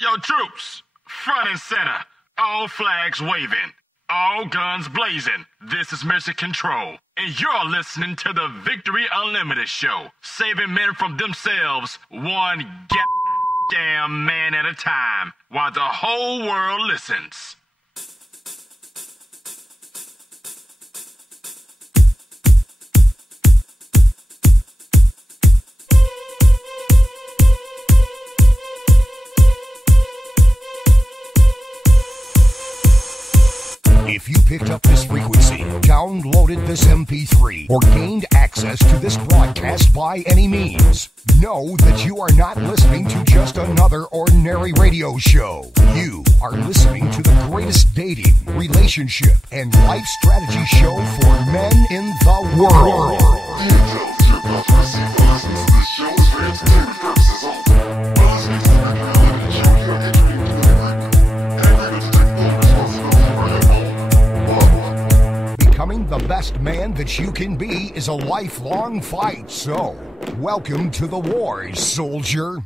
Yo, troops, front and center, all flags waving, all guns blazing. This is Mission Control, and you're listening to the Victory Unlimited show, saving men from themselves one goddamn man at a time, while the whole world listens. If you picked up this frequency, downloaded this MP3, or gained access to this broadcast by any means, know that you are not listening to just another ordinary radio show. You are listening to the greatest dating, relationship, and life strategy show for men in the world. Becoming the best man that you can be is a lifelong fight, so welcome to the war, soldier.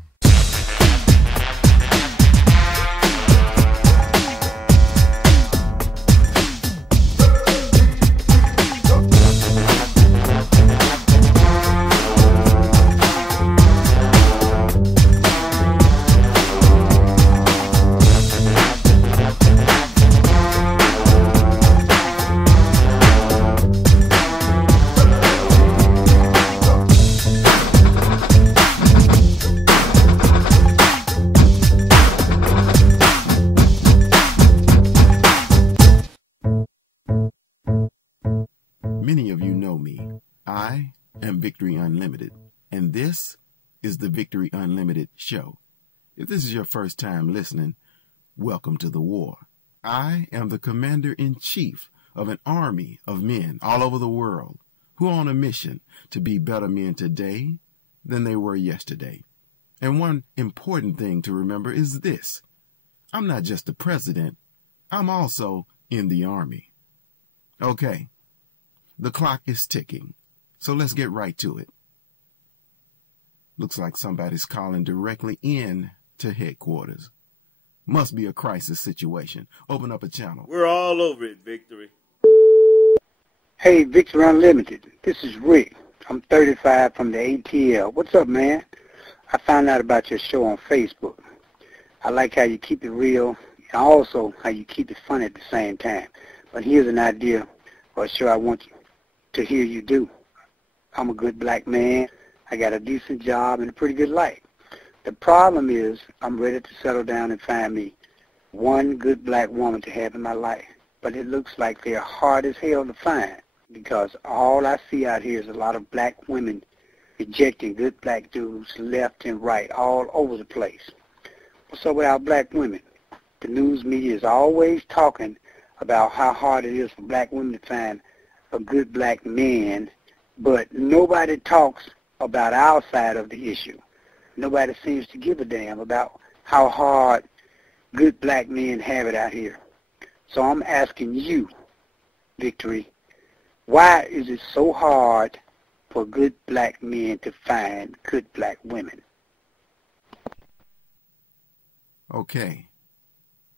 Many of you know me. I am Victory Unlimited, and this is the Victory Unlimited show. If this is your first time listening, welcome to the war. I am the commander-in-chief of an army of men all over the world who are on a mission to be better men today than they were yesterday. And one important thing to remember is this: I'm not just the president, I'm also in the army. Okay. The clock is ticking, so let's get right to it. Looks like somebody's calling directly in to headquarters. Must be a crisis situation. Open up a channel. We're all over it, Victory. Hey, Victory Unlimited. This is Rick. I'm 35 from the ATL. What's up, man? I found out about your show on Facebook. I like how you keep it real and also how you keep it fun at the same time. But here's an idea for a show I want you to hear you do. I'm a good black man. I got a decent job and a pretty good life. The problem is I'm ready to settle down and find me one good black woman to have in my life. But it looks like they're hard as hell to find because all I see out here is a lot of black women rejecting good black dudes left and right all over the place. What's up with our black women? The news media is always talking about how hard it is for black women to find a good black man, but nobody talks about our side of the issue. Nobody seems to give a damn about how hard good black men have it out here. So I'm asking you, Victory, why is it so hard for good black men to find good black women? Okay.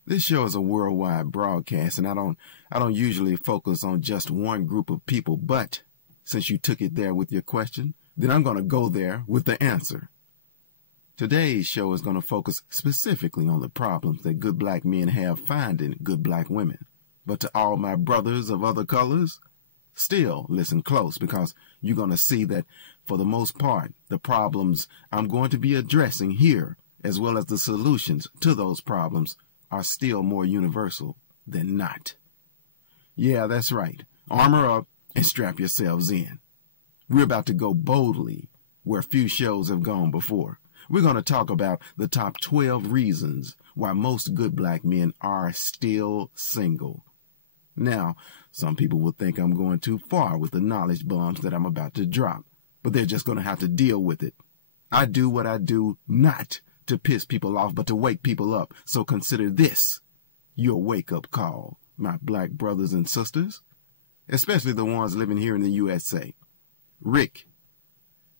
This show is a worldwide broadcast, and I don't usually focus on just one group of people, but since you took it there with your question, then I'm going to go there with the answer. Today's show is going to focus specifically on the problems that good black men have finding good black women. But to all my brothers of other colors, still listen close, because you're going to see that for the most part, the problems I'm going to be addressing here, as well as the solutions to those problems, are still more universal than not. Yeah, that's right. Armor up and strap yourselves in. We're about to go boldly where few shows have gone before. We're going to talk about the top 12 reasons why most good black men are still single. Now, some people will think I'm going too far with the knowledge bombs that I'm about to drop, but they're just going to have to deal with it. I do what I do not to piss people off, but to wake people up. So consider this your wake-up call, my black brothers and sisters, especially the ones living here in the USA. Rick,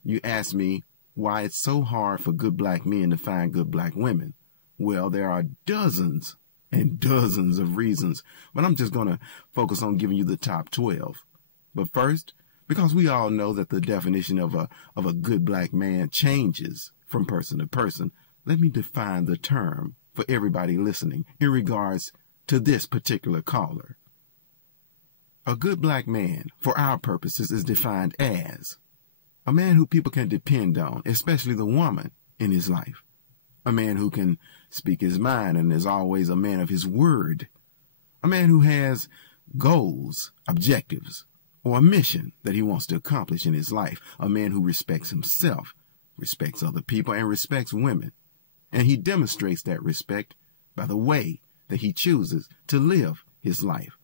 you asked me why it's so hard for good black men to find good black women. Well, there are dozens and dozens of reasons, but I'm just going to focus on giving you the top 12. But first, because we all know that the definition of a good black man changes from person to person, let me define the term for everybody listening in regards to this particular caller. A good black man, for our purposes, is defined as a man who people can depend on, especially the woman in his life. A man who can speak his mind and is always a man of his word. A man who has goals, objectives, or a mission that he wants to accomplish in his life. A man who respects himself, respects other people, and respects women. And he demonstrates that respect by the way that he chooses to live his life.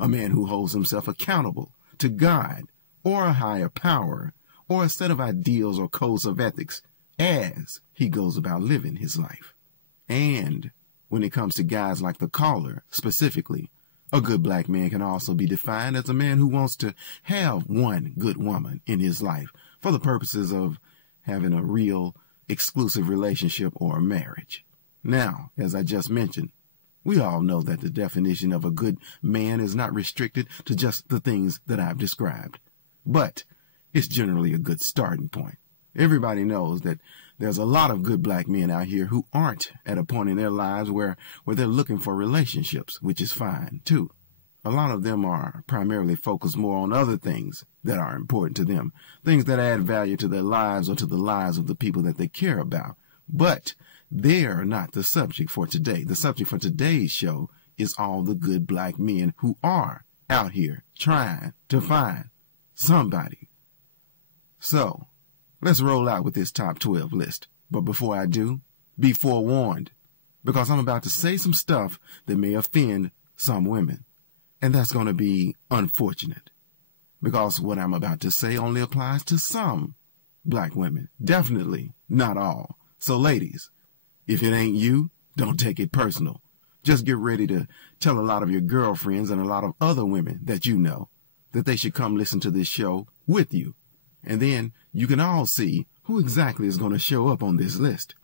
A man who holds himself accountable to God or a higher power or a set of ideals or codes of ethics as he goes about living his life. And when it comes to guys like the caller specifically, a good black man can also be defined as a man who wants to have one good woman in his life for the purposes of having a real exclusive relationship or marriage. Now, as I just mentioned, we all know that the definition of a good man is not restricted to just the things that I've described, but it's generally a good starting point. Everybody knows that there's a lot of good black men out here who aren't at a point in their lives where they're looking for relationships, which is fine too. A lot of them are primarily focused more on other things that are important to them, things that add value to their lives or to the lives of the people that they care about. But they're not the subject for today. The subject for today's show is all the good black men who are out here trying to find somebody. So, let's roll out with this top 12 list. But before I do, be forewarned, because I'm about to say some stuff that may offend some women. And that's going to be unfortunate, because what I'm about to say only applies to some black women. Definitely not all. So ladies, if it ain't you, don't take it personal. Just get ready to tell a lot of your girlfriends and a lot of other women that you know that they should come listen to this show with you. And then you can all see who exactly is going to show up on this list.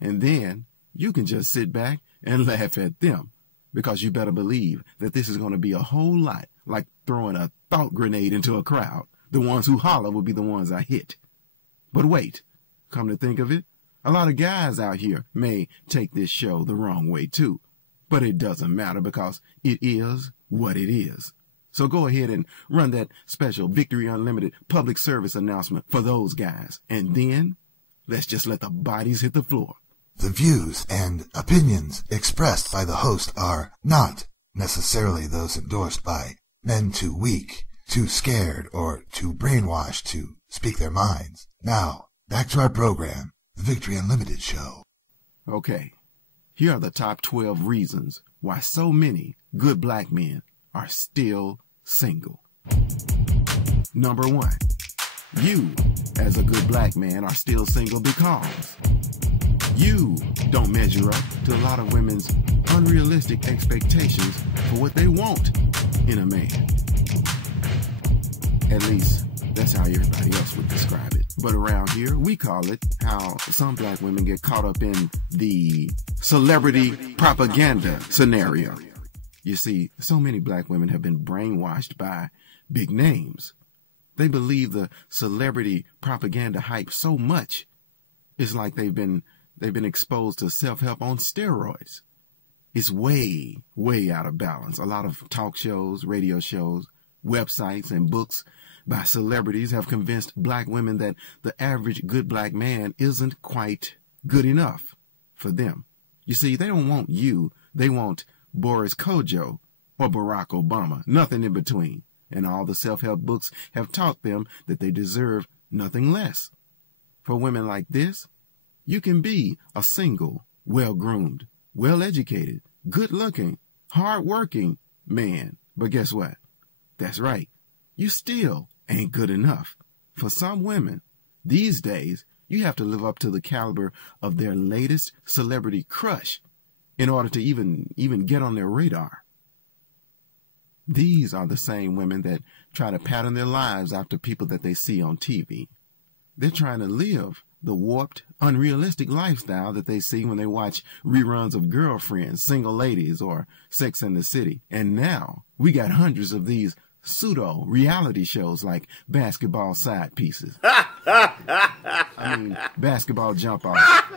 And then you can just sit back and laugh at them, because you better believe that this is going to be a whole lot like throwing a thought grenade into a crowd. The ones who holler will be the ones I hit. But wait, come to think of it, a lot of guys out here may take this show the wrong way too. But it doesn't matter, because it is what it is. So go ahead and run that special Victory Unlimited public service announcement for those guys. And then let's just let the bodies hit the floor. The views and opinions expressed by the host are not necessarily those endorsed by men too weak, too scared, or too brainwashed to speak their minds. Now, back to our program, The Victory Unlimited Show. Okay, here are the top 12 reasons why so many good black men are still single. Number 1, you, as a good black man, are still single because you don't measure up to a lot of women's unrealistic expectations for what they want in a man. At least, that's how everybody else would describe it. But around here, we call it how some black women get caught up in the celebrity propaganda scenario. You see, so many black women have been brainwashed by big names. They believe the celebrity propaganda hype so much, it's like they've been exposed to self-help on steroids. It's way, way out of balance. A lot of talk shows, radio shows, websites, and books by celebrities have convinced black women that the average good black man isn't quite good enough for them. You see, they don't want you. They want Boris Kojo or Barack Obama, nothing in between. And all the self-help books have taught them that they deserve nothing less. For women like this, you can be a single, well-groomed, well-educated, good-looking, hard-working man. But guess what? That's right. You still ain't good enough. For some women, these days, you have to live up to the caliber of their latest celebrity crush in order to even get on their radar. These are the same women that try to pattern their lives after people that they see on TV. They're trying to live the warped, unrealistic lifestyle that they see when they watch reruns of Girlfriends, Single Ladies, or Sex and the City. And now we got hundreds of these pseudo reality shows like Basketball Side Pieces. Basketball Jump Off.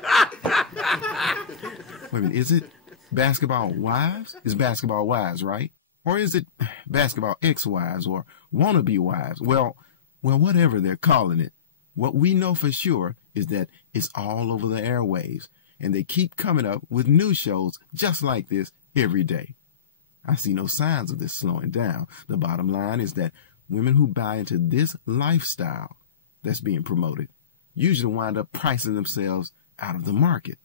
Wait a minute, is it Basketball Wives? It's Basketball Wives, right? Or is it Basketball Ex-Wives or Wannabe Wives? Well, whatever they're calling it, what we know for sure is that it's all over the airwaves, and they keep coming up with new shows just like this every day. I see no signs of this slowing down. The bottom line is that women who buy into this lifestyle that's being promoted usually wind up pricing themselves out of the market.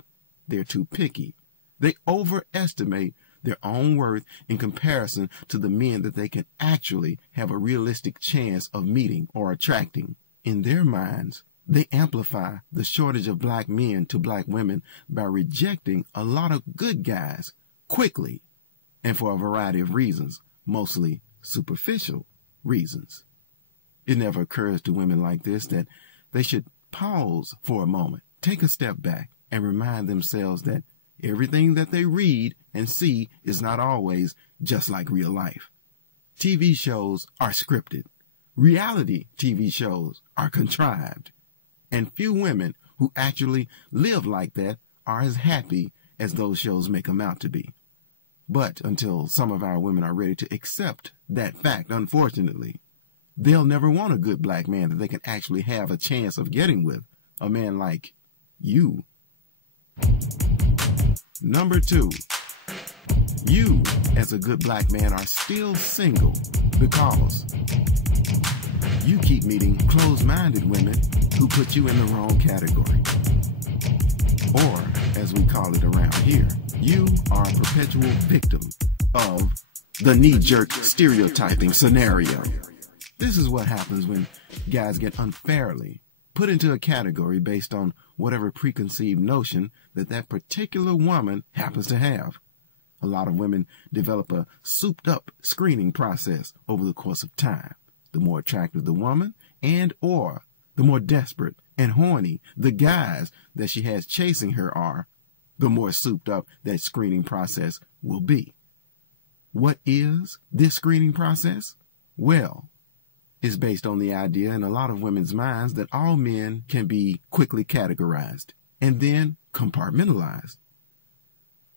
They're too picky. They overestimate their own worth in comparison to the men that they can actually have a realistic chance of meeting or attracting. In their minds, they amplify the shortage of black men to black women by rejecting a lot of good guys quickly and for a variety of reasons, mostly superficial reasons. It never occurs to women like this that they should pause for a moment, take a step back, and remind themselves that everything that they read and see is not always just like real life. TV shows are scripted. Reality TV shows are contrived. And few women who actually live like that are as happy as those shows make them out to be. But until some of our women are ready to accept that fact, unfortunately, they'll never want a good black man that they can actually have a chance of getting with, a man like you. Number 2, you as a good black man are still single because you keep meeting close-minded women who put you in the wrong category. Or, as we call it around here, you are a perpetual victim of the knee-jerk stereotyping scenario. This is what happens when guys get unfairly put into a category based on whatever preconceived notion that particular woman happens to have. A lot of women develop a souped-up screening process over the course of time. The more attractive the woman and or the more desperate and horny the guys that she has chasing her are, the more souped up that screening process will be. What is this screening process? Well, it's based on the idea in a lot of women's minds that all men can be quickly categorized and then compartmentalized.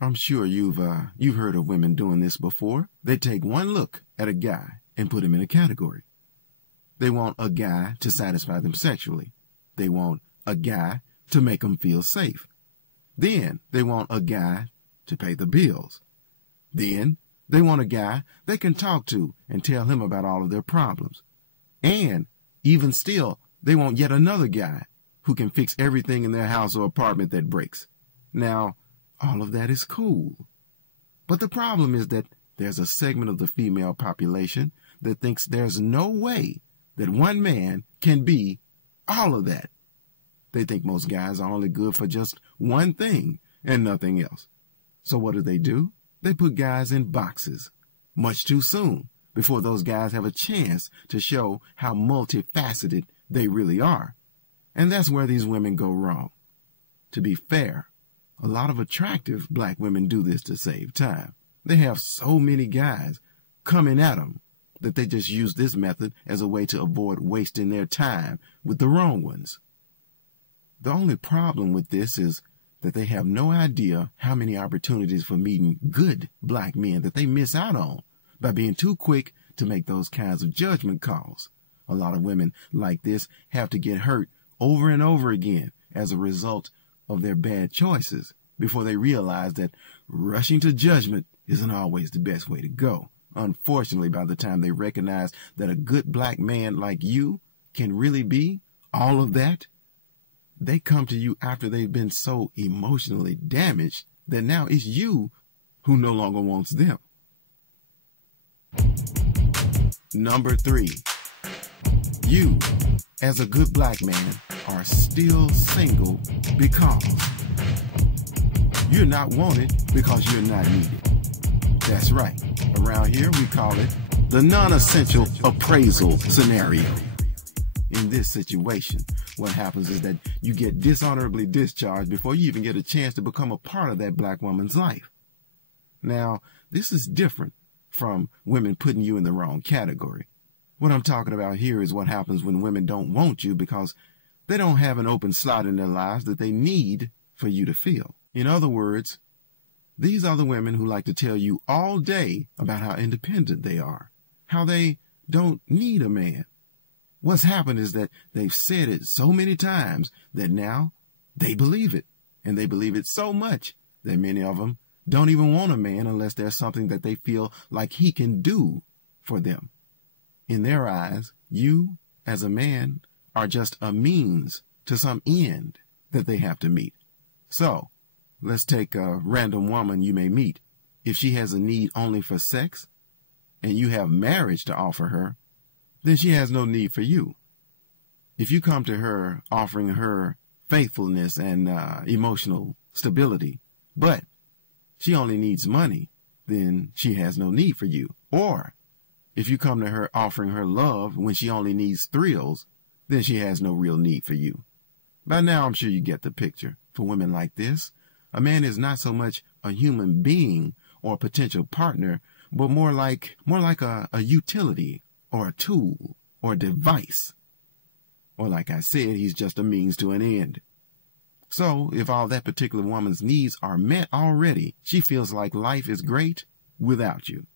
I'm sure you've heard of women doing this before. They take one look at a guy and put him in a category. They want a guy to satisfy them sexually. They want a guy to make them feel safe. Then they want a guy to pay the bills. Then they want a guy they can talk to and tell him about all of their problems. And even still, they want yet another guy who can fix everything in their house or apartment that breaks. Now, all of that is cool. But the problem is that there's a segment of the female population that thinks there's no way that one man can be all of that. They think most guys are only good for just one thing and nothing else. So what do? They put guys in boxes much too soon before those guys have a chance to show how multifaceted they really are. And that's where these women go wrong. To be fair, a lot of attractive black women do this to save time. They have so many guys coming at them that they just use this method as a way to avoid wasting their time with the wrong ones. The only problem with this is that they have no idea how many opportunities for meeting good black men that they miss out on by being too quick to make those kinds of judgment calls. A lot of women like this have to get hurt over and over again as a result of their bad choices before they realize that rushing to judgment isn't always the best way to go. Unfortunately, by the time they recognize that a good black man like you can really be all of that, they come to you after they've been so emotionally damaged that now it's you who no longer wants them. Number 3, you, as a good black man, are still single because you're not wanted because you're not needed. That's right. Around here, we call it the non-essential appraisal scenario. In this situation, what happens is that you get dishonorably discharged before you even get a chance to become a part of that black woman's life. Now, this is different from women putting you in the wrong category. What I'm talking about here is what happens when women don't want you because they don't have an open slot in their lives that they need for you to fill. In other words, these are the women who like to tell you all day about how independent they are, how they don't need a man. What's happened is that they've said it so many times that now they believe it, and they believe it so much that many of them don't even want a man unless there's something that they feel like he can do for them. In their eyes, you, as a man, are just a means to some end that they have to meet. So, let's take a random woman you may meet. If she has a need only for sex, and you have marriage to offer her, then she has no need for you. If you come to her offering her faithfulness and emotional stability, but she only needs money, then she has no need for you. Or if you come to her offering her love when she only needs thrills, then she has no real need for you. By now, I'm sure you get the picture. For women like this, a man is not so much a human being or a potential partner, but more like a utility or a tool or a device. Or like I said, he's just a means to an end. So if all that particular woman's needs are met already, she feels like life is great without you.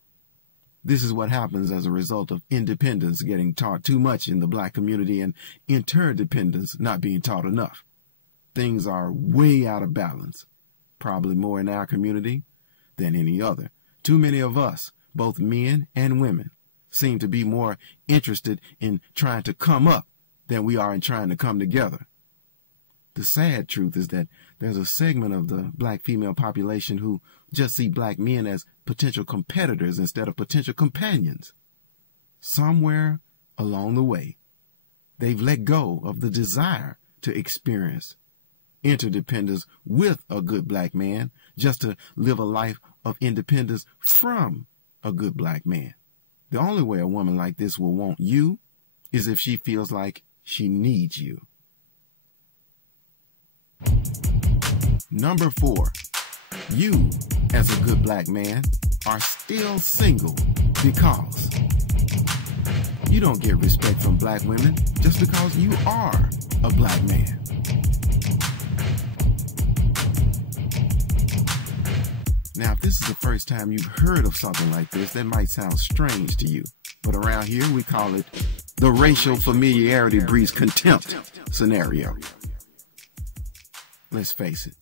This is what happens as a result of independence getting taught too much in the black community and interdependence not being taught enough. Things are way out of balance, probably more in our community than any other. Too many of us, both men and women, seem to be more interested in trying to come up than we are in trying to come together. The sad truth is that there's a segment of the black female population who just see black men as potential competitors instead of potential companions. Somewhere along the way, they've let go of the desire to experience interdependence with a good black man just to live a life of independence from a good black man. The only way a woman like this will want you is if she feels like she needs you. Number 4, you, as a good black man, are still single because you don't get respect from black women just because you are a black man. Now, if this is the first time you've heard of something like this, that might sound strange to you. But around here, we call it the racial familiarity breeds contempt scenario. Let's face it,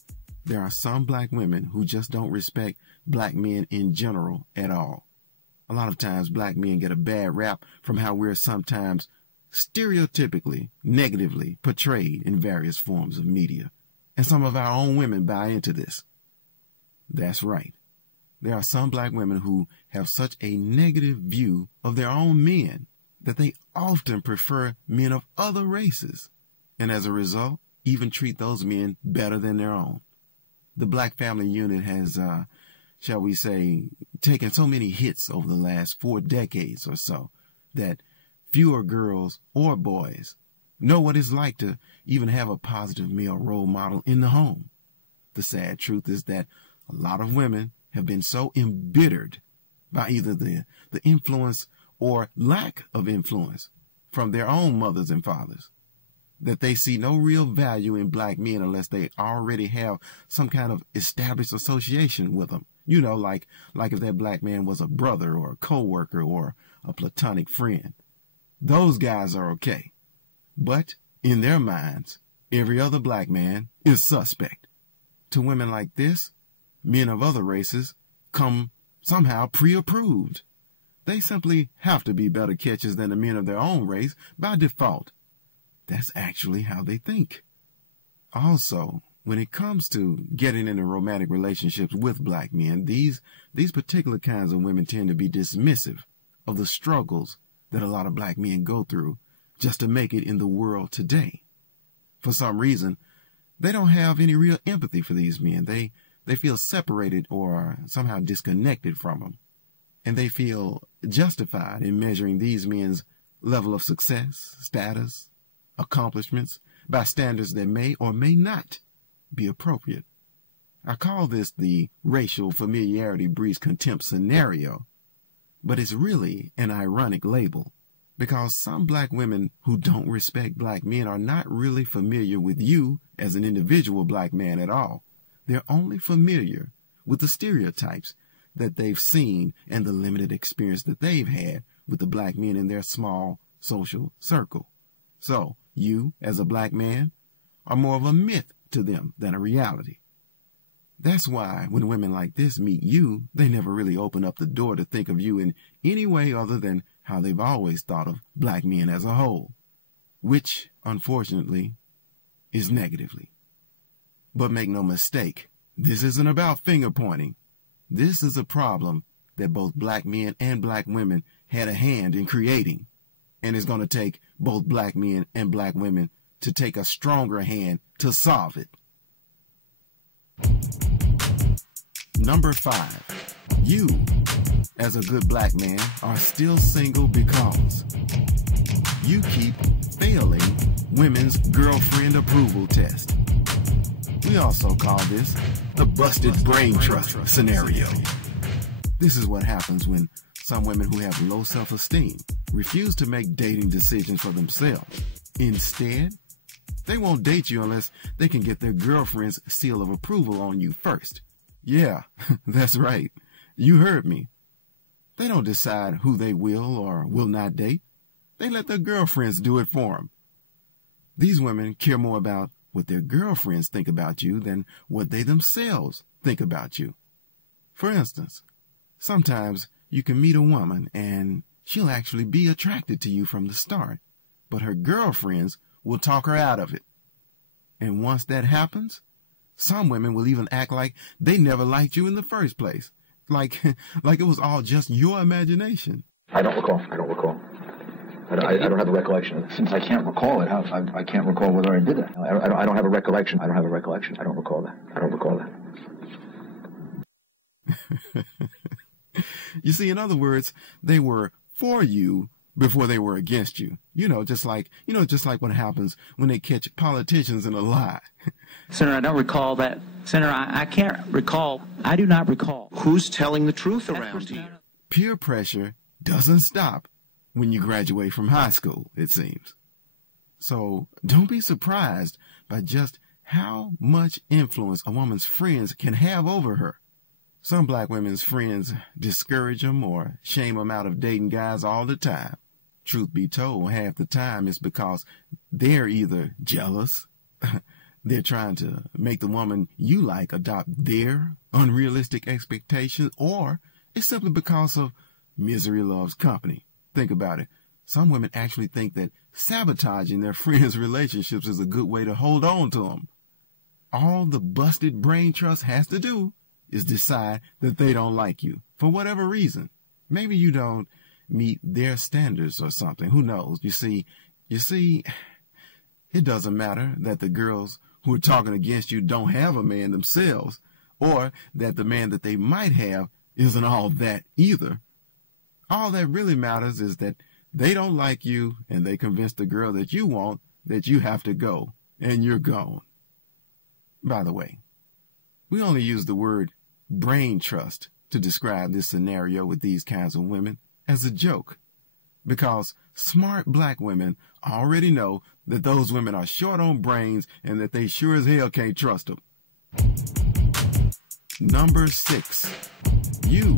there are some black women who just don't respect black men in general at all. A lot of times, black men get a bad rap from how we're sometimes stereotypically, negatively portrayed in various forms of media. And some of our own women buy into this. That's right. There are some black women who have such a negative view of their own men that they often prefer men of other races, and as a result, even treat those men better than their own. The black family unit has, shall we say, taken so many hits over the last 4 decades or so that fewer girls or boys know what it's like to even have a positive male role model in the home. The sad truth is that a lot of women have been so embittered by either the influence or lack of influence from their own mothers and fathers that they see no real value in black men unless they already have some kind of established association with them. You know, like if that black man was a brother or a co-worker or a platonic friend. Those guys are okay. But in their minds, every other black man is suspect. To women like this, men of other races come somehow pre-approved. They simply have to be better catchers than the men of their own race by default. That's actually how they think. Also, when it comes to getting into romantic relationships with black men, these particular kinds of women tend to be dismissive of the struggles that a lot of black men go through just to make it in the world today. For some reason, they don't have any real empathy for these men. They feel separated or somehow disconnected from them. And they feel justified in measuring these men's level of success, status, accomplishments by standards that may or may not be appropriate. I call this the racial familiarity breeds contempt scenario, but it's really an ironic label, because some black women who don't respect black men are not really familiar with you as an individual black man at all. They're only familiar with the stereotypes that they've seen and the limited experience that they've had with the black men in their small social circle. So, you, as a black man, are more of a myth to them than a reality. That's why when women like this meet you, they never really open up the door to think of you in any way other than how they've always thought of black men as a whole, which, unfortunately, is negatively. But make no mistake, this isn't about finger pointing. This is a problem that both black men and black women had a hand in creating, and it's going to take both black men and black women to take a stronger hand to solve it. Number 5. You, as a good black man, are still single because you keep failing women's girlfriend approval test. We also call this the busted brain trust scenario. This is what happens when some women who have low self-esteem refuse to make dating decisions for themselves. Instead, they won't date you unless they can get their girlfriend's seal of approval on you first. Yeah, that's right. You heard me. They don't decide who they will or will not date. They let their girlfriends do it for them. These women care more about what their girlfriends think about you than what they themselves think about you. For instance, sometimes you can meet a woman and she'll actually be attracted to you from the start, but her girlfriends will talk her out of it. And once that happens, some women will even act like they never liked you in the first place. Like it was all just your imagination. I don't recall. I don't have a recollection. Since I can't recall it, I can't recall whether I did it. I don't have a recollection. I don't recall that. You see, in other words, they were for you before they were against you. Just like what happens when they catch politicians in a lie. Senator, I don't recall that. Senator, I can't recall. I do not recall. Who's telling the truth around here? Peer pressure doesn't stop when you graduate from high school, it seems. So don't be surprised by just how much influence a woman's friends can have over her. Some black women's friends discourage them or shame them out of dating guys all the time. Truth be told, half the time it's because they're either jealous, they're trying to make the woman you like adopt their unrealistic expectations, or it's simply because of misery loves company. Think about it. Some women actually think that sabotaging their friends' relationships is a good way to hold on to them. All the busted brain trust has to do is decide that they don't like you for whatever reason. Maybe you don't meet their standards or something. Who knows? You see, it doesn't matter that the girls who are talking against you don't have a man themselves, or that the man that they might have isn't all that either. All that really matters is that they don't like you and they convince the girl that you want that you have to go, and you're gone. By the way, we only use the word brain trust to describe this scenario with these kinds of women as a joke, because smart black women already know that those women are short on brains and that they sure as hell can't trust them. Number 6, you,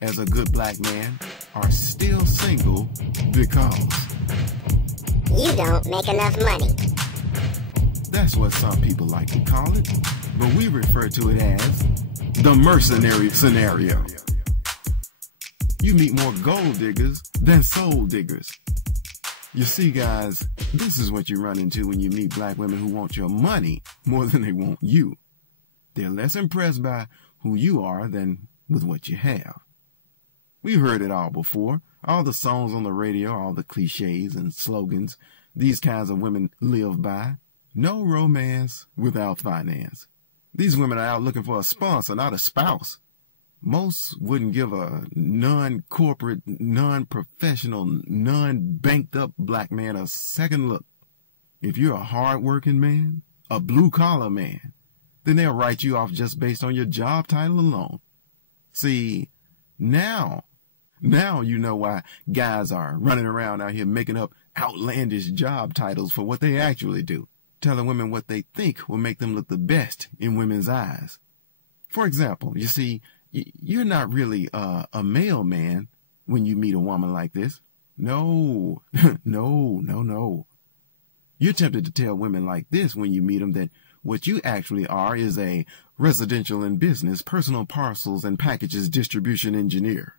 as a good black man, are still single because you don't make enough money. That's what some people like to call it, but we refer to it as the mercenary scenario. You meet more gold diggers than soul diggers. You see, guys, this is what you run into when you meet black women who want your money more than they want you. They're less impressed by who you are than with what you have. We've heard it all before. All the songs on the radio, all the cliches and slogans these kinds of women live by. No romance without finance. These women are out looking for a sponsor, not a spouse. Most wouldn't give a non-corporate, non-professional, non-banked up black man a second look. if you're a hard-working man, a blue-collar man, then they'll write you off just based on your job title alone. See, now you know why guys are running around out here making up outlandish job titles for what they actually do, telling women what they think will make them look the best in women's eyes. For example, you see, you're not really a male man when you meet a woman like this. No. You're tempted to tell women like this when you meet them that what you actually are is a residential and business personal parcels and packages distribution engineer.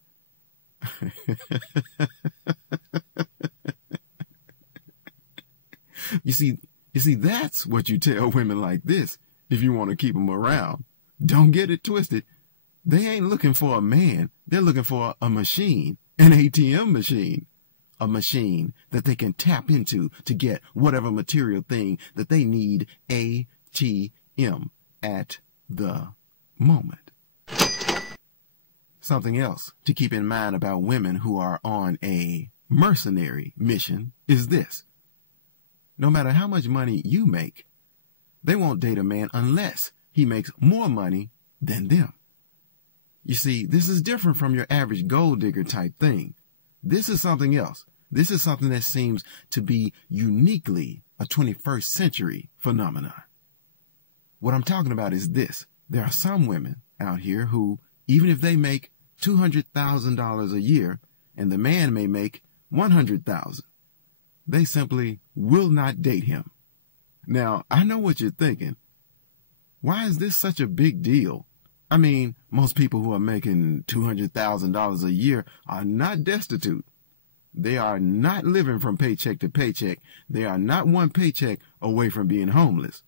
You see, that's what you tell women like this if you want to keep them around. Don't get it twisted. They ain't looking for a man. They're looking for a machine, an ATM machine, a machine that they can tap into to get whatever material thing that they need ATM at the moment. Something else to keep in mind about women who are on a mercenary mission is this. No matter how much money you make, they won't date a man unless he makes more money than them. You see, this is different from your average gold digger type thing. This is something else. This is something that seems to be uniquely a 21st century phenomenon. What I'm talking about is this. There are some women out here who, even if they make $200,000 a year and the man may make $100,000, they simply will not date him. Now, I know what you're thinking. Why is this such a big deal? I mean, most people who are making $200,000 a year are not destitute. They are not living from paycheck to paycheck. They are not one paycheck away from being homeless.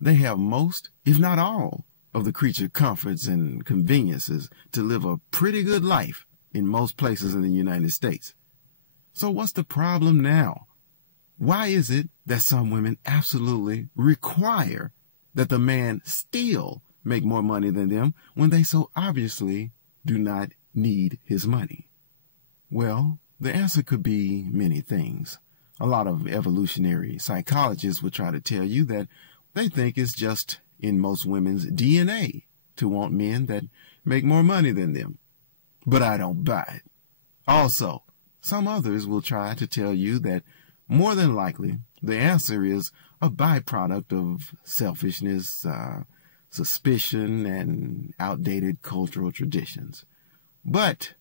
They have most, if not all, of the creature comforts and conveniences to live a pretty good life in most places in the United States. So what's the problem now? Why is it that some women absolutely require that the man still make more money than them when they so obviously do not need his money? Well, the answer could be many things. A lot of evolutionary psychologists would try to tell you that they think it's just in most women's DNA to want men that make more money than them. But I don't buy it. Also, some others will try to tell you that more than likely the answer is a byproduct of selfishness, suspicion, and outdated cultural traditions. But,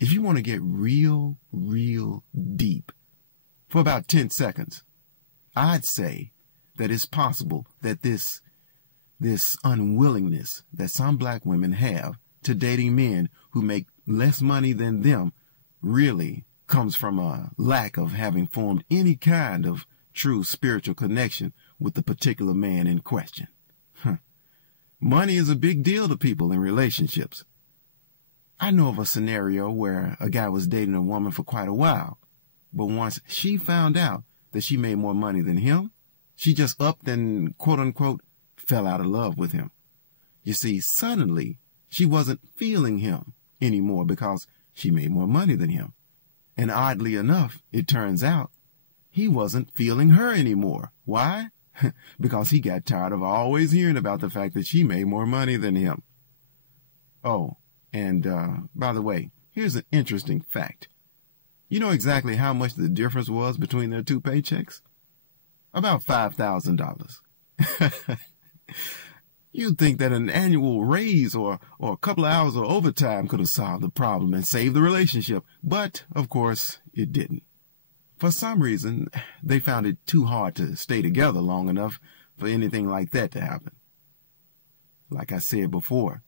if you want to get real deep for about 10 seconds, I'd say that it's possible that this unwillingness that some black women have to dating men who make less money than them really comes from a lack of having formed any kind of true spiritual connection with the particular man in question. Money is a big deal to people in relationships. I know of a scenario where a guy was dating a woman for quite a while, but once she found out that she made more money than him, she just upped and, quote-unquote, fell out of love with him. You see, suddenly, she wasn't feeling him anymore because she made more money than him. And oddly enough, it turns out, he wasn't feeling her anymore. Why? Because he got tired of always hearing about the fact that she made more money than him. Oh, and by the way, here's an interesting fact. You know exactly how much the difference was between their two paychecks? About $5,000. You'd think that an annual raise or a couple of hours of overtime could have solved the problem and saved the relationship, but, of course, it didn't. For some reason, they found it too hard to stay together long enough for anything like that to happen. Like I said before,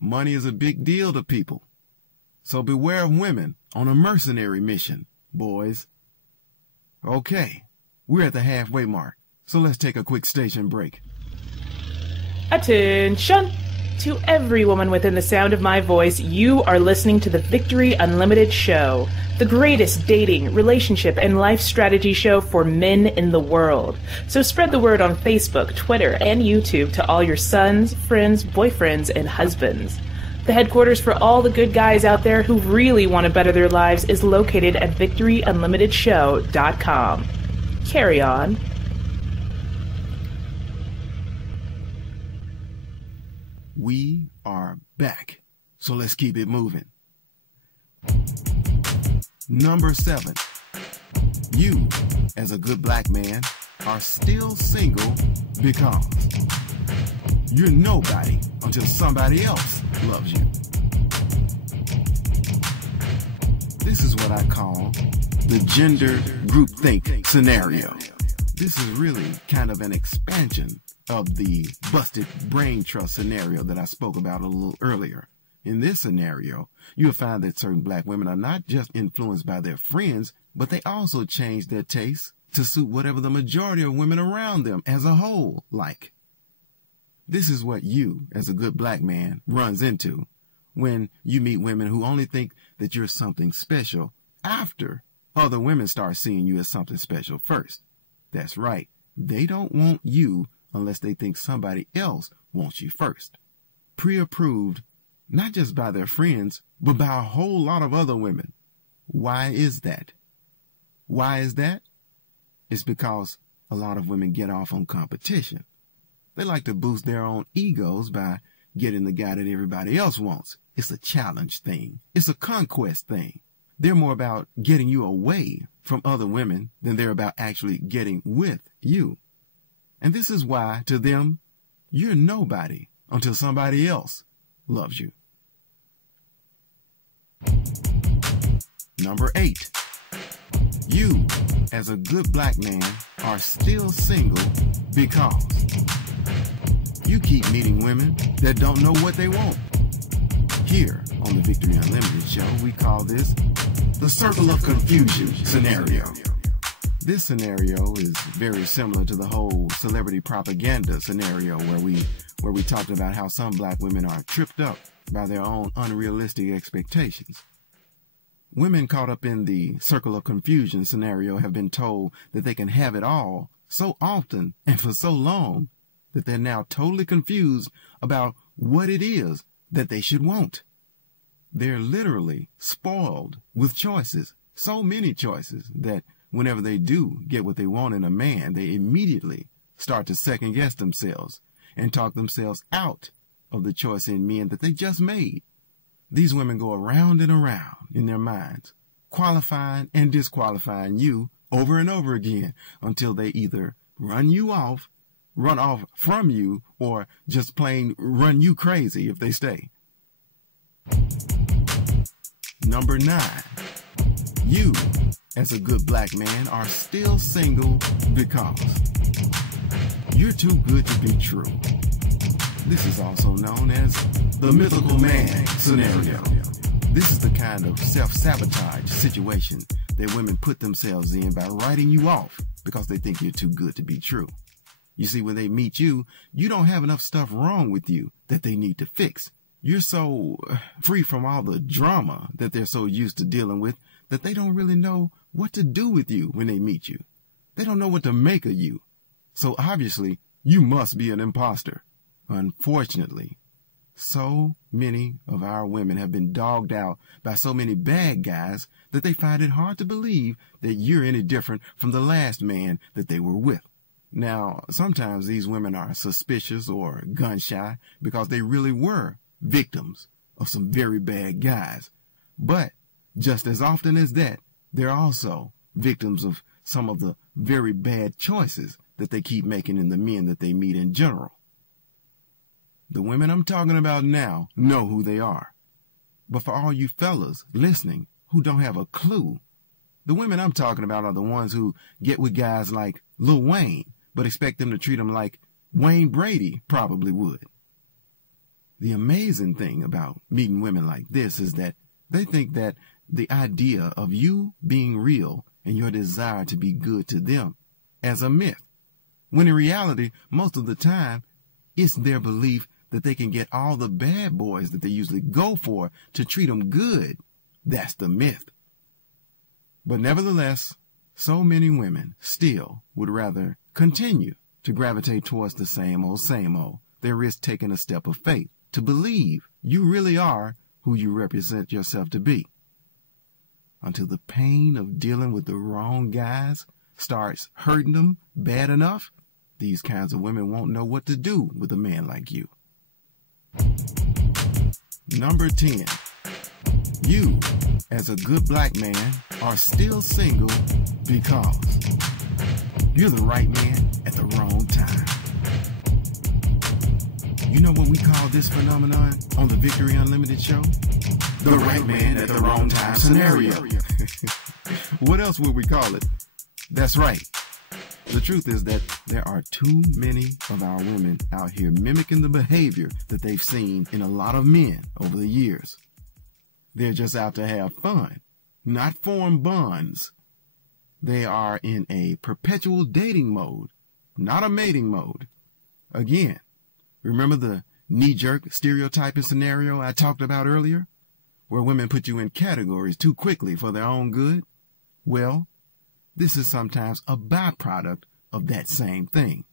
money is a big deal to people. So beware of women on a mercenary mission, boys. Okay, we're at the halfway mark, so let's take a quick station break. Attention! To every woman within the sound of my voice, you are listening to the Victory Unlimited Show, the greatest dating, relationship, and life strategy show for men in the world. So spread the word on Facebook, Twitter, and YouTube to all your sons, friends, boyfriends, and husbands. The headquarters for all the good guys out there who really want to better their lives is located at VictoryUnlimitedShow.com. Carry on. We are back, so let's keep it moving. Number 7. You, as a good black man, are still single because you're nobody until somebody else loves you. This is what I call the gender groupthink scenario. This is really kind of an expansion of the busted brain trust scenario that I spoke about a little earlier. In this scenario, you'll find that certain black women are not just influenced by their friends, but they also change their tastes to suit whatever the majority of women around them as a whole like. This is what you, as a good black man, runs into when you meet women who only think that you're something special after other women start seeing you as something special first. That's right. They don't want you unless they think somebody else wants you first. Pre-approved, not just by their friends, but by a whole lot of other women. Why is that? Why is that? It's because a lot of women get off on competition. They like to boost their own egos by getting the guy that everybody else wants. It's a challenge thing. It's a conquest thing. They're more about getting you away from other women than they're about actually getting with you. And this is why, to them, you're nobody until somebody else loves you. Number 8. You, as a good black man, are still single because you keep meeting women that don't know what they want. Here on the Victory Unlimited show, we call this the circle of confusion scenario. This scenario is very similar to the whole celebrity propaganda scenario where we talked about how some black women are tripped up by their own unrealistic expectations. Women caught up in the circle of confusion scenario have been told that they can have it all so often and for so long that they're now totally confused about what it is that they should want. They're literally spoiled with choices, so many choices that whenever they do get what they want in a man, they immediately start to second guess themselves and talk themselves out of the choice in men that they just made. These women go around and around in their minds, qualifying and disqualifying you over and over again until they either run off from you, or just plain run you crazy if they stay. Number 9. You, as a good black man, are still single because you're too good to be true. This is also known as the mythical man scenario. This is the kind of self-sabotage situation that women put themselves in by writing you off because they think you're too good to be true. You see, when they meet you, you don't have enough stuff wrong with you that they need to fix. You're so free from all the drama that they're so used to dealing with that they don't really know what to do with you when they meet you. They don't know what to make of you. So obviously, you must be an imposter. Unfortunately, so many of our women have been dogged out by so many bad guys that they find it hard to believe that you're any different from the last man that they were with. Now, sometimes these women are suspicious or gun-shy because they really were victims of some very bad guys. But just as often as that, they're also victims of some of the very bad choices that they keep making in the men that they meet in general. The women I'm talking about now know who they are. But for all you fellas listening who don't have a clue, the women I'm talking about are the ones who get with guys like Lil Wayne, but expect them to treat them like Wayne Brady probably would. The amazing thing about meeting women like this is that they think that the idea of you being real and your desire to be good to them as a myth, when in reality, most of the time, it's their belief that they can get all the bad boys that they usually go for to treat them good. That's the myth. But nevertheless, so many women still would rather continue to gravitate towards the same old. They risk taking a step of faith to believe you really are who you represent yourself to be. Until the pain of dealing with the wrong guys starts hurting them bad enough, these kinds of women won't know what to do with a man like you. Number 10. You, as a good black man, are still single because you're the right man at the wrong time. You know what we call this phenomenon on the Victory Unlimited show? The right man at the wrong time scenario. What else would we call it? That's right. The truth is that there are too many of our women out here mimicking the behavior that they've seen in a lot of men over the years. They're just out to have fun, not form bonds. They are in a perpetual dating mode, not a mating mode. Again, remember the knee-jerk stereotyping scenario I talked about earlier, where women put you in categories too quickly for their own good? Well, this is sometimes a byproduct of that same thing.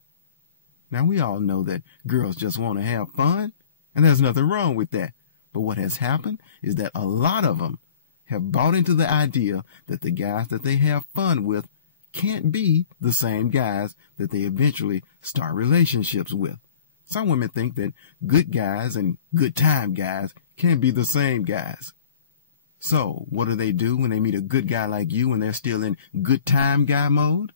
Now, we all know that girls just want to have fun, and there's nothing wrong with that. But what has happened is that a lot of them have bought into the idea that the guys that they have fun with can't be the same guys that they eventually start relationships with. Some women think that good guys and good time guys can't be the same guys. So, what do when they meet a good guy like you and they're still in good time guy mode?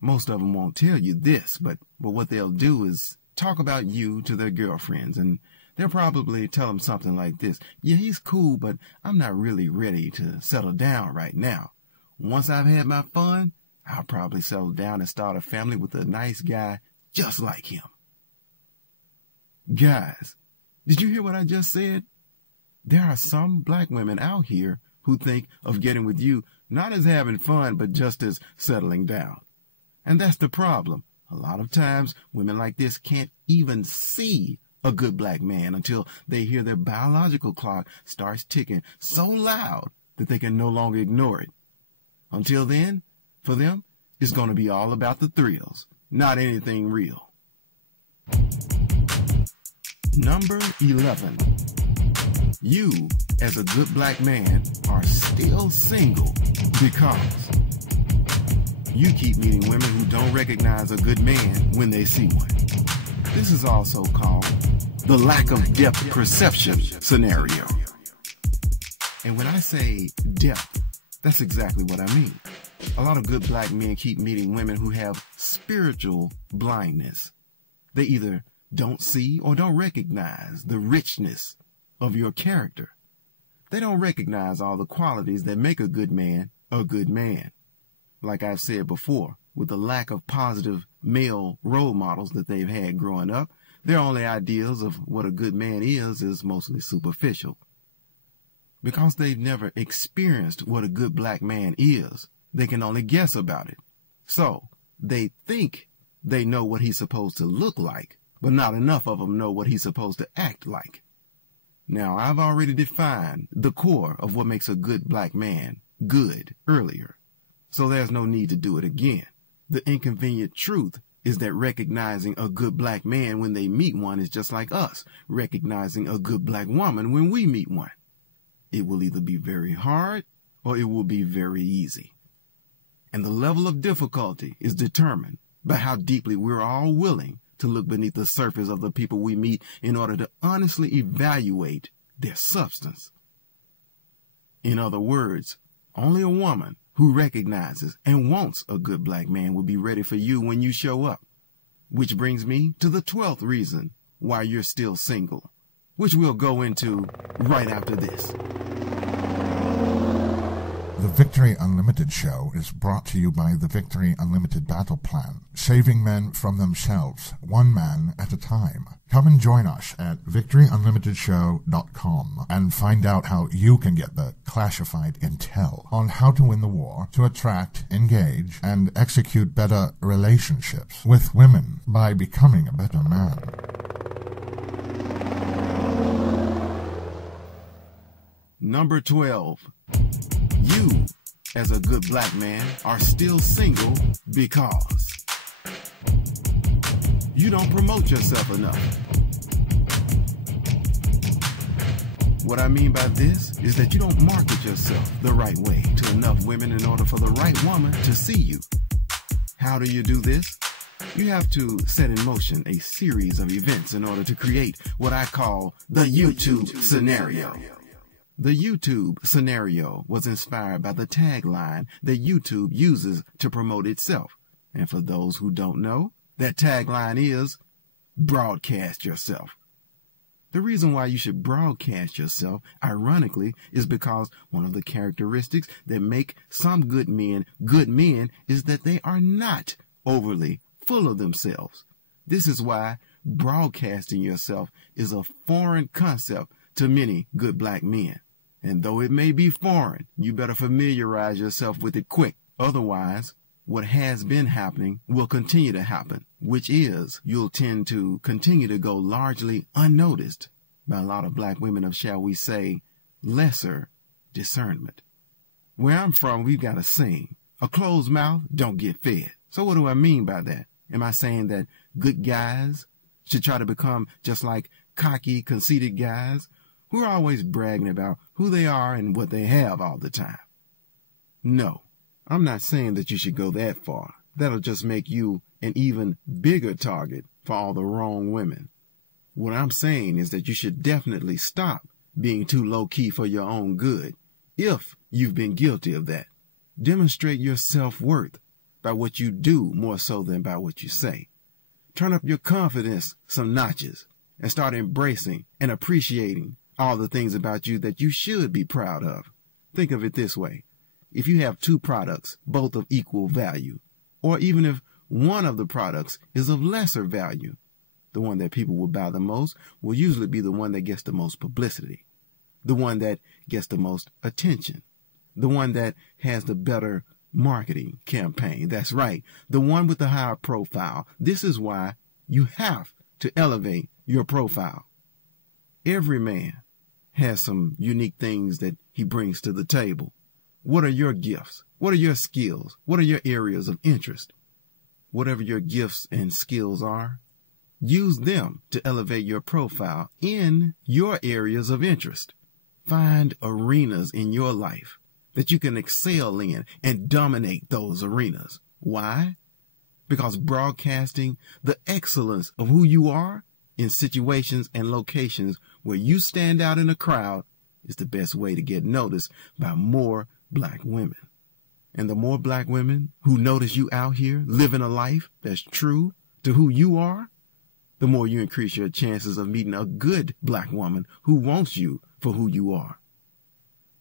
Most of them won't tell you this, but what they'll do is talk about you to their girlfriends, and they'll probably tell them something like this: yeah, he's cool, but I'm not really ready to settle down right now. Once I've had my fun, I'll probably settle down and start a family with a nice guy just like him. Guys, did you hear what I just said? There are some black women out here who think of getting with you not as having fun, but just as settling down. And that's the problem. A lot of times, women like this can't even see a good black man until they hear their biological clock starts ticking so loud that they can no longer ignore it. Until then, for them, it's going to be all about the thrills, not anything real. Number 11. You, as a good black man, are still single because you keep meeting women who don't recognize a good man when they see one. This is also called the lack of depth perception scenario. And when I say depth, that's exactly what I mean. A lot of good black men keep meeting women who have spiritual blindness. They either don't see or don't recognize the richness of your character. They don't recognize all the qualities that make a good man a good man. Like I've said before, with the lack of positive male role models that they've had growing up, their only ideals of what a good man is mostly superficial. Because they've never experienced what a good black man is, they can only guess about it. So, they think they know what he's supposed to look like, but not enough of them know what he's supposed to act like. Now, I've already defined the core of what makes a good black man good earlier, so there's no need to do it again. The inconvenient truth is that recognizing a good black man when they meet one is just like us recognizing a good black woman when we meet one. It will either be very hard or it will be very easy. And the level of difficulty is determined by how deeply we're all willing to look beneath the surface of the people we meet in order to honestly evaluate their substance. In other words, only a woman who recognizes and wants a good black man will be ready for you when you show up. Which brings me to the 12th reason why you're still single, which we'll go into right after this. The Victory Unlimited show is brought to you by the Victory Unlimited Battle Plan, saving men from themselves, one man at a time. Come and join us at victoryunlimitedshow.com and find out how you can get the classified intel on how to win the war to attract, engage, and execute better relationships with women by becoming a better man. Number 12. You, as a good black man, are still single because you don't promote yourself enough. What I mean by this is that you don't market yourself the right way to enough women in order for the right woman to see you. How do you do this? You have to set in motion a series of events in order to create what I call the YouTube scenario. The YouTube scenario was inspired by the tagline that YouTube uses to promote itself. And for those who don't know, that tagline is, broadcast yourself. The reason why you should broadcast yourself, ironically, is because one of the characteristics that make some good men is that they are not overly full of themselves. This is why broadcasting yourself is a foreign concept to many good black men. And though it may be foreign, you better familiarize yourself with it quick. Otherwise, what has been happening will continue to happen, which is you'll tend to continue to go largely unnoticed by a lot of black women of, shall we say, lesser discernment. Where I'm from, we've got a saying, a closed mouth don't get fed. So what do I mean by that? Am I saying that good guys should try to become just like cocky, conceited guys who are always bragging about who they are and what they have all the time? No, I'm not saying that you should go that far. That'll just make you an even bigger target for all the wrong women. What I'm saying is that you should definitely stop being too low-key for your own good if you've been guilty of that. Demonstrate your self-worth by what you do more so than by what you say. Turn up your confidence some notches and start embracing and appreciating all the things about you that you should be proud of. Think of it this way. If you have two products, both of equal value, or even if one of the products is of lesser value, the one that people will buy the most will usually be the one that gets the most publicity, the one that gets the most attention, the one that has the better marketing campaign. That's right, the one with the higher profile. This is why you have to elevate your profile. Every man has some unique things that he brings to the table. What are your gifts? What are your skills? What are your areas of interest? Whatever your gifts and skills are, use them to elevate your profile in your areas of interest. Find arenas in your life that you can excel in and dominate those arenas. Why? Because broadcasting the excellence of who you are in situations and locations where you stand out in a crowd is the best way to get noticed by more black women. And the more black women who notice you out here living a life that's true to who you are, the more you increase your chances of meeting a good black woman who wants you for who you are.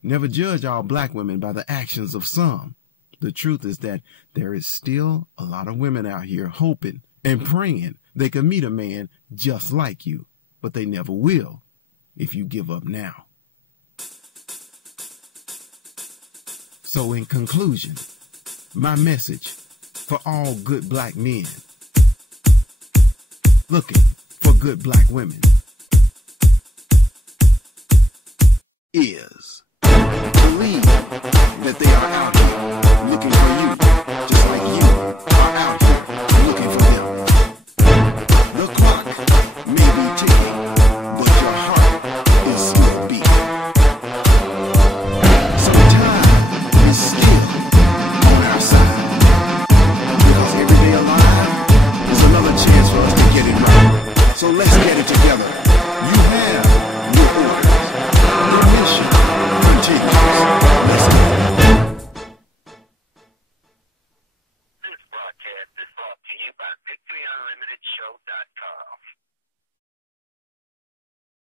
Never judge all black women by the actions of some. The truth is that there is still a lot of women out here hoping and praying they can meet a man just like you, but they never will if you give up now. So in conclusion, my message for all good black men looking for good black women is believe that they are out